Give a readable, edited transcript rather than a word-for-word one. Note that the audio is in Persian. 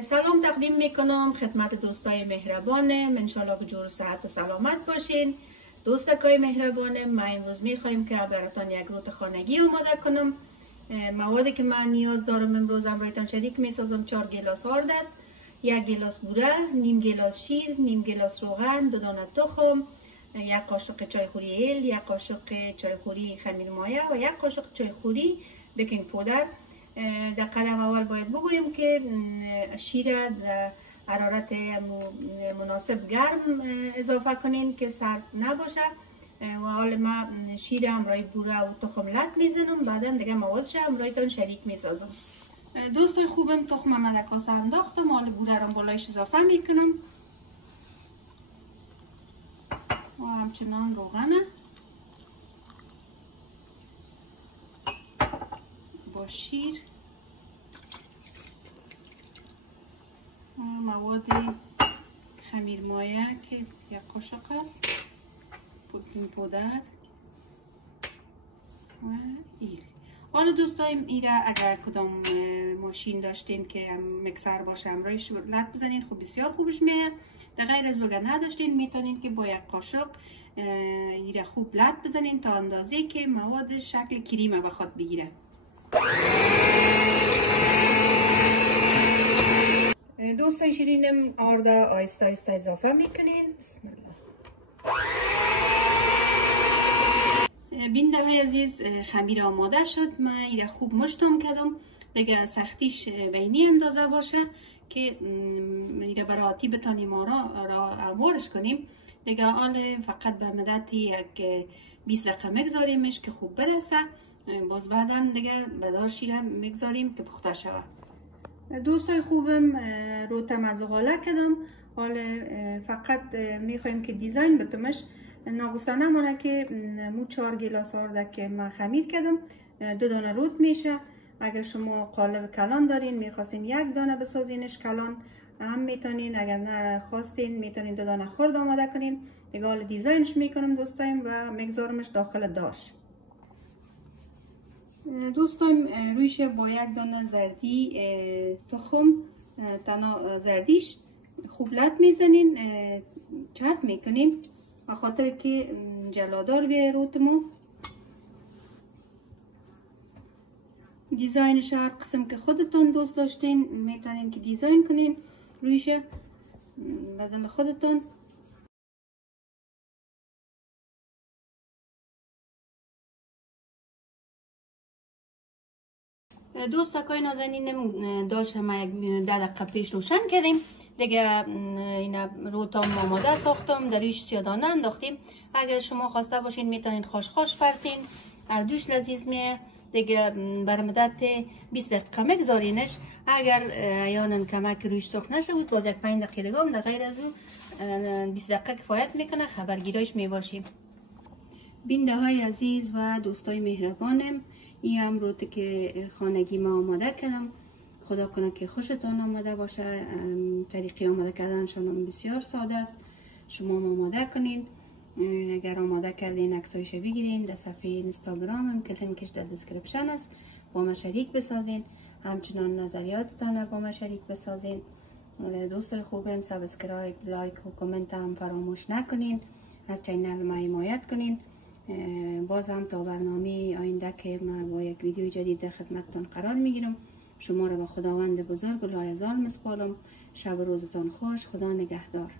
سلام تقدیم میکنم خدمت دوستای مهربانم. انشالله که جور صحت و سلامت باشین. دوستکای مهربانم، ما امروز میخوایم که براتان یک روت خانگی آماده کنم. موادی که من نیاز دارم امروز برایتان شریک میسازم. 4 گیلاس آرد است، 1 گیلاس بوره، نیم گیلاس شیر، نیم گیلاس روغن، 2 دانه تخم، 1 قاشق چایخوری هل، 1 قاشق چایخوری خمیر مایه و 1 قاشق چایخوری بیکینگ پودر. در قدم اول باید بگویم که شیر در حرارت مناسب گرم اضافه کنین که سرد نباشه. و حال ما شیر همراه بوره و تخم لط میزنم، بعدا دیگه موادش همراهتان شریک میسازم. دوستای خوبم، تخم من در کاسه انداختم، حال بوره رو بالایش اضافه میکنم و همچنان روغنه با شیر، مواد خمیر مایه که 1 قاشق است، بیکینگ پودر و ایل. حالا دوستایم ایره اگر کدام ماشین داشتین که مکسر باشه همراهش لط بزنین، خب بسیار خوبش میاد. در غیر از اگر نداشتین میتونین که با 1 قاشق ایره خوب لط بزنین تا اندازه که مواد شکل کریم بخواد بگیره. دوستای شیرینم، آرد آیسته آیسته اضافه میکنین. بسم الله. بینده های عزیز، خمیر آماده شد. من ایره خوب مشتم کردم دیگه. سختیش بینی اندازه باشه که ایره برای آتی بتانیم را وارش کنیم دیگه. حال فقط به مدت یک 20 دقیقه مگذاریمش که خوب برسه. باز بعدا دیگه بدار شیره مگذاریم که پخته شود. دوستای خوبم، روتم از غاله کردم. حالا فقط میخوایم که دیزاین بتمش. ناگفتنه مانه که مو 4 گیلاس آرد که من خمیر کردم 2 دانه روت میشه. اگر شما قالب کلان دارین میخواستین 1 دانه بسازینش کلان هم میتونین، اگر نه خواستین میتونین 2 دانه خرد آماده کنین دیگه. حالا دیزاینش میکنم دوستایم و میگذارمش داخل داش. دوستایم رویش با 1 دانه زردی تخم تنها زردیش خوب لط میزنین، چرب میکنین به خاطر که جلادار بیای روتمو. دیزاینش هر قسم که خودتون دوست داشتین میتونین که دیزاین کنین رویش بدل خودتون. دوستکای نازنینم، داشت ما یک 10 دقیقه پیش روشن کردیم دیگه. اینا روتام آماده ساختم، در رویش 3 دانه انداختیم. اگر شما خواسته باشین میتونین خوش فرتین، هر دوش لذیذ میه دیگه. بر مدت 20 دقیقه مگذارینش. اگر احیانا کمک رویش سرخ نشه بود باز یک 5 دقیقه دیگه هم در غیر از اون 20 دقیقه کفایت میکنه، خبرگیرایش میباشیم. بینده های عزیز و دوستای مهربانم، این هم روتی که خانگی ما آماده کردم. خدا کنه که خوشتان آماده باشه. طریقی آماده کردنشان هم بسیار ساده است، شما هم آماده کنین. اگر آماده کردین عکسایش بگیرین، در صفحه اینستاگرام هم که لینکش در دسکریپشن است با ما شریک بسازین. همچنان نظریاتتان با ما شریک بسازین. دوستای خوبم، سابسکرایب، لایک و کامنت هم فراموش نکنین. از چینل ما حمایت کنین. باز هم تا برنامه آینده که من با یک ویدیو جدید در خدمتتان قرار میگیرم. شما را به خداوند بزرگ و لایزال مسپارم. شب و روزتان خوش. خدا نگهدار.